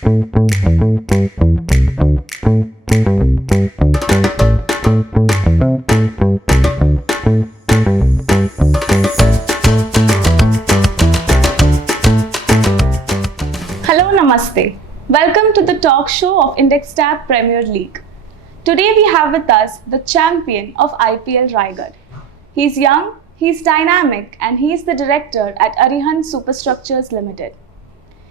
Hello, Namaste. Welcome to the talk show of IndexTap Premier League. Today we have with us the champion of IPL Raigad. He's young, he's dynamic, and he's the director at Arihant Superstructures Limited.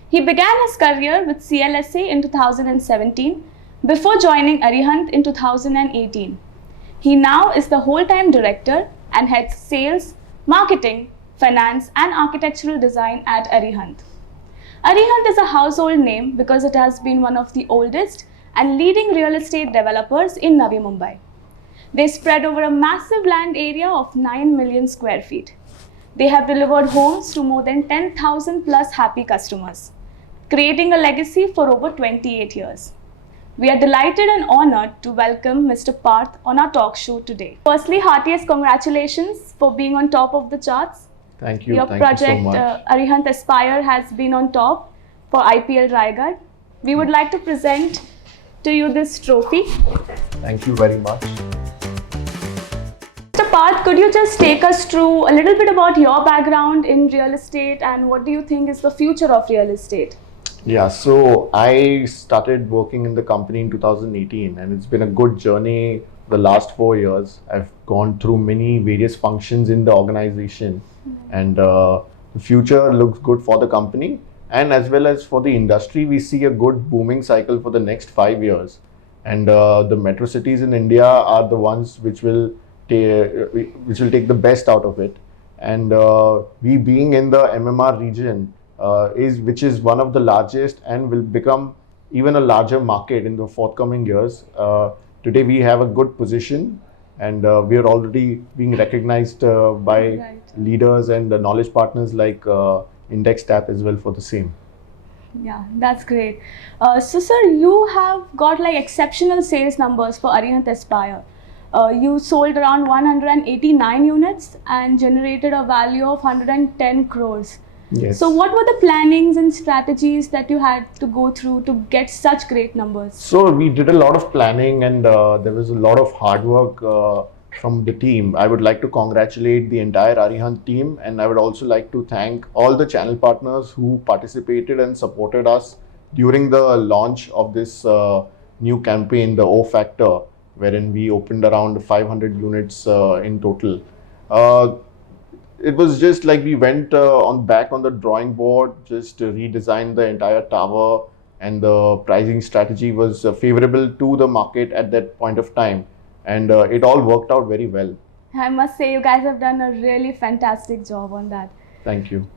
He began his career with CLSA in 2017 before joining Arihant in 2018. He now is the whole-time director and heads sales, marketing, finance, and architectural design at Arihant. Arihant is a household name because it has been one of the oldest and leading real estate developers in Navi Mumbai. They spread over a massive land area of 9 million square feet. They have delivered homes to more than 10,000 plus happy customers, creating a legacy for over 28 years. We are delighted and honored to welcome Mr. Parth on our talk show today. Firstly, heartiest congratulations for being on top of the charts. Thank you. Your Thank project, you so much. Arihant Aspire, has been on top for IPL Raigad. We would like to present to you this trophy. Thank you very much. Mr. Parth, could you just take us through a little bit about your background in real estate and what do you think is the future of real estate? Yeah, so I started working in the company in 2018 and it's been a good journey the last 4 years. I've gone through many various functions in the organization and the future looks good for the company and as well as for the industry. We see a good booming cycle for the next 5 years and the metro cities in India are the ones which will take the best out of it, and we being in the MMR region which is one of the largest and will become even a larger market in the forthcoming years. Today we have a good position and we are already being recognized by leaders and knowledge partners like IndexTap as well for the same. Yeah, that's great. So sir, you have got like exceptional sales numbers for Arihant Aspire. You sold around 189 units and generated a value of 110 crores. Yes. So what were the plannings and strategies that you had to go through to get such great numbers? So we did a lot of planning and there was a lot of hard work from the team. I would like to congratulate the entire Arihant team and I would also like to thank all the channel partners who participated and supported us during the launch of this new campaign, the O Factor, wherein we opened around 500 units in total. It was just like we went back on the drawing board, just redesigned the entire tower and the pricing strategy was favorable to the market at that point of time and it all worked out very well. I must say you guys have done a really fantastic job on that. Thank you.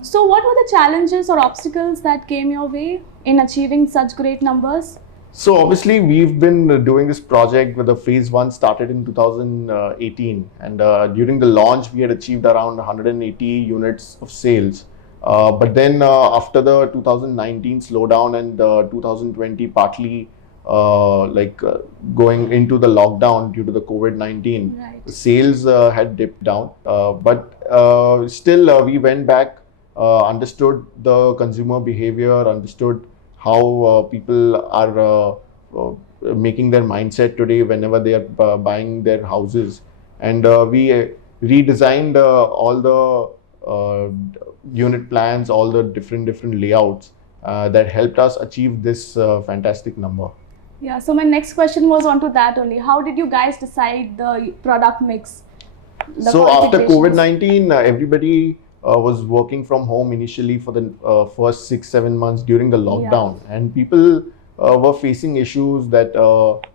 So what were the challenges or obstacles that came your way in achieving such great numbers? So obviously we've been doing this project with the phase 1 started in 2018 and during the launch we had achieved around 180 units of sales. But then after the 2019 slowdown and 2020 partly going into the lockdown due to the COVID-19, sales had dipped down. But still we went back, understood the consumer behavior, understood how people are making their mindset today whenever they are buying their houses. And we redesigned all the unit plans, all the different layouts that helped us achieve this fantastic number. Yeah, so my next question was onto that only. How did you guys decide the product mix? So after COVID-19, everybody was working from home initially for the first 6-7 months during the lockdown, and people were facing issues that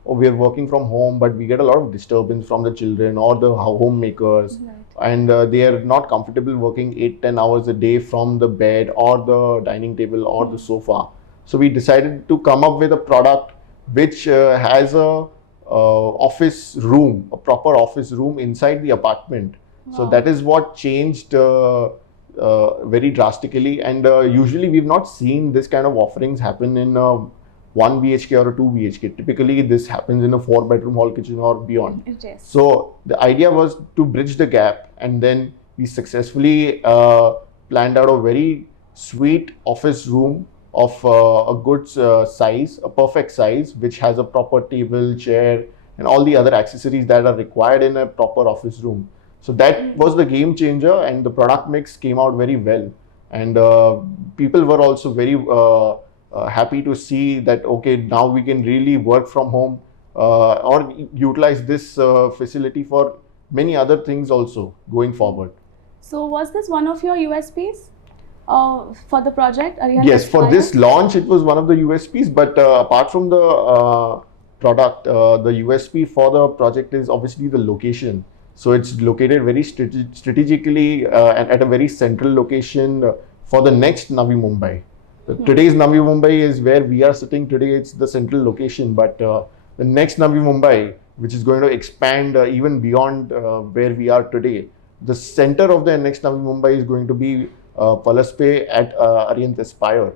we are working from home, but we get a lot of disturbance from the children or the homemakers, and they are not comfortable working 8-10 hours a day from the bed or the dining table or the sofa. So we decided to come up with a product which has a office room, a proper office room inside the apartment. Wow. So that is what changed very drastically, and usually we've not seen this kind of offerings happen in 1 BHK or a 2 BHK. Typically this happens in a 4-bedroom hall kitchen or beyond. Yes. So the idea was to bridge the gap, and then we successfully planned out a very sweet office room of a good size, a perfect size, which has a proper table, chair, and all the other accessories that are required in a proper office room. So that was the game changer, and the product mix came out very well. And people were also very happy to see that, okay, now we can really work from home or utilize this facility for many other things also going forward. So was this one of your USPs for the project? Arihant Yes, for Aspire? this launch, it was one of the USPs. But apart from the product, the USP for the project is obviously the location. So it's located very strategically and at a very central location for the next Navi Mumbai. Today's Navi Mumbai is where we are sitting today. It's the central location, but the next Navi Mumbai, which is going to expand even beyond where we are today, the center of the next Navi Mumbai is going to be Palaspe at Arihant Aspire.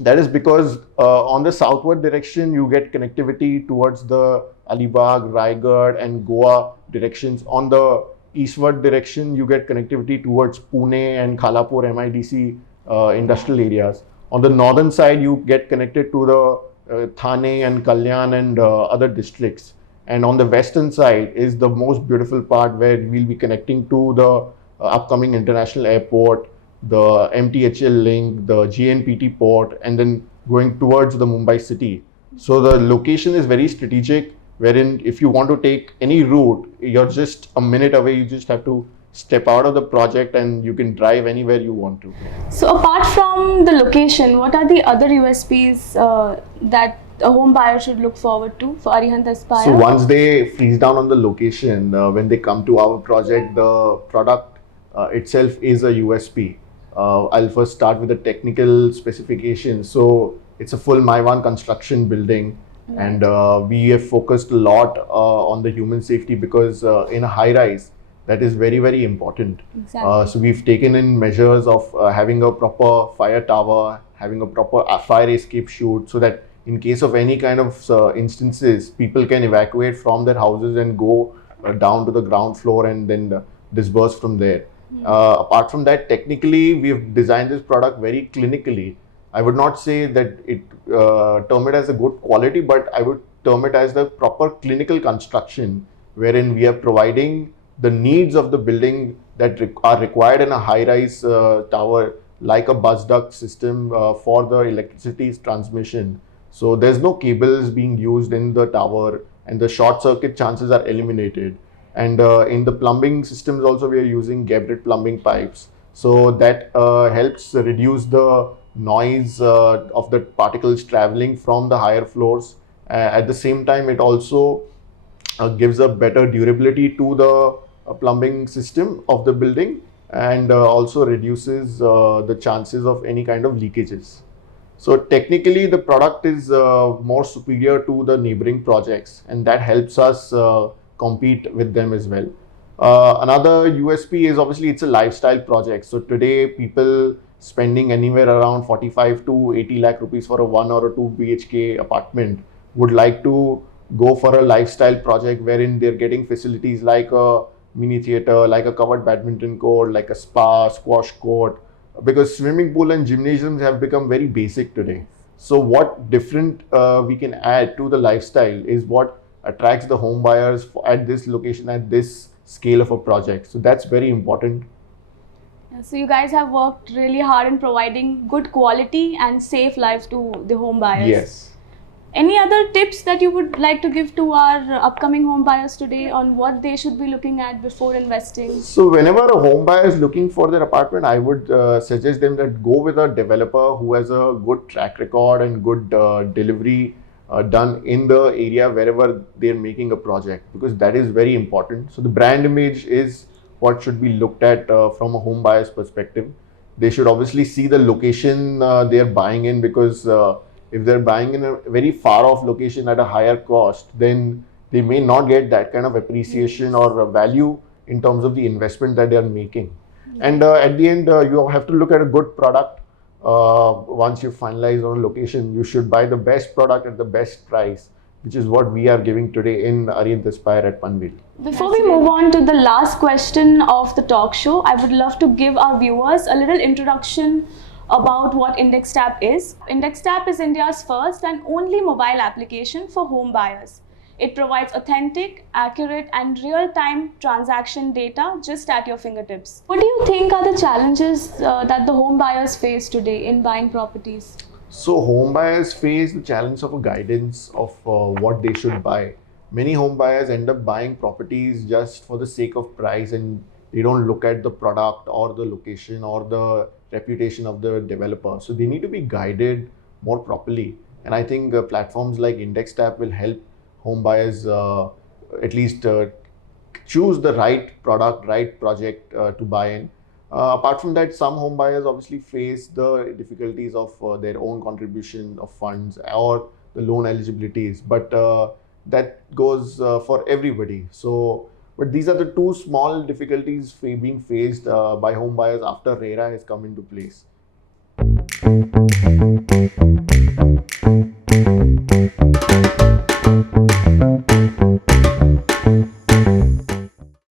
That is because on the southward direction, you get connectivity towards the Alibag, Raigad and Goa directions. On the eastward direction, you get connectivity towards Pune and Khalapur MIDC industrial areas. On the northern side, you get connected to the Thane and Kalyan and other districts. And on the western side is the most beautiful part where we'll be connecting to the upcoming international airport, the MTHL link, the GNPT port, and then going towards the Mumbai city. So the location is very strategic, wherein if you want to take any route, you're just a minute away. You just have to step out of the project and you can drive anywhere you want to. So apart from the location, what are the other USPs that a home buyer should look forward to for Arihant Aspire? So once they freeze down on the location, when they come to our project, the product itself is a USP. I'll first start with the technical specifications. So it's a full Maiwan construction building, and we have focused a lot on the human safety because in a high rise, that is very, very important. Exactly. So we've taken in measures of having a proper fire tower, having a proper fire escape chute, so that in case of any kind of instances, people can evacuate from their houses and go down to the ground floor and then disperse from there. Apart from that, technically, we've designed this product very clinically. I would not say that it term it as a good quality, but I would term it as the proper clinical construction, wherein we are providing the needs of the building that are required in a high-rise tower, like a bus duct system for the electricity transmission. So there's no cables being used in the tower, and the short circuit chances are eliminated. And in the plumbing systems also, we are using Geberit plumbing pipes. So that helps reduce the noise of the particles traveling from the higher floors. At the same time, it also gives a better durability to the plumbing system of the building, and also reduces the chances of any kind of leakages. So technically, the product is more superior to the neighboring projects, and that helps us compete with them as well. Another USP is obviously it's a lifestyle project. So today, people spending anywhere around 45 to 80 lakh rupees for a 1 or a 2 BHK apartment would like to go for a lifestyle project wherein they're getting facilities like a mini theater, like a covered badminton court, like a spa, squash court, because swimming pool and gymnasiums have become very basic today. So what different we can add to the lifestyle is what attracts the home buyers at this location, at this scale of a project. So that's very important. So you guys have worked really hard in providing good quality and safe lives to the home buyers. Yes. Any other tips that you would like to give to our upcoming home buyers today on what they should be looking at before investing? So whenever a home buyer is looking for their apartment, I would suggest them that go with a developer who has a good track record and good delivery done in the area wherever they're making a project, because that is very important. So the brand image is what should be looked at from a home buyer's perspective. They should obviously see the location they're buying in, because if they're buying in a very far off location at a higher cost, then they may not get that kind of appreciation or value in terms of the investment that they are making. And at the end, you have to look at a good product. Once you finalize on location, you should buy the best product at the best price, which is what we are giving today in Arihant Aspire at Panvel. Before we move on to the last question of the talk show, I would love to give our viewers a little introduction about what IndexTap is. IndexTap is India's first and only mobile application for home buyers. It provides authentic, accurate, and real-time transaction data just at your fingertips. What do you think are the challenges that the home buyers face today in buying properties? So home buyers face the challenge of a guidance of what they should buy. Many home buyers end up buying properties just for the sake of price, and they don't look at the product or the location or the reputation of the developer. So they need to be guided more properly. And I think platforms like IndexTap will help home buyers at least choose the right product, right project to buy in. Apart from that, some home buyers obviously face the difficulties of their own contribution of funds or the loan eligibilities, but that goes for everybody. So, but these are the two small difficulties being faced by home buyers after RERA has come into place.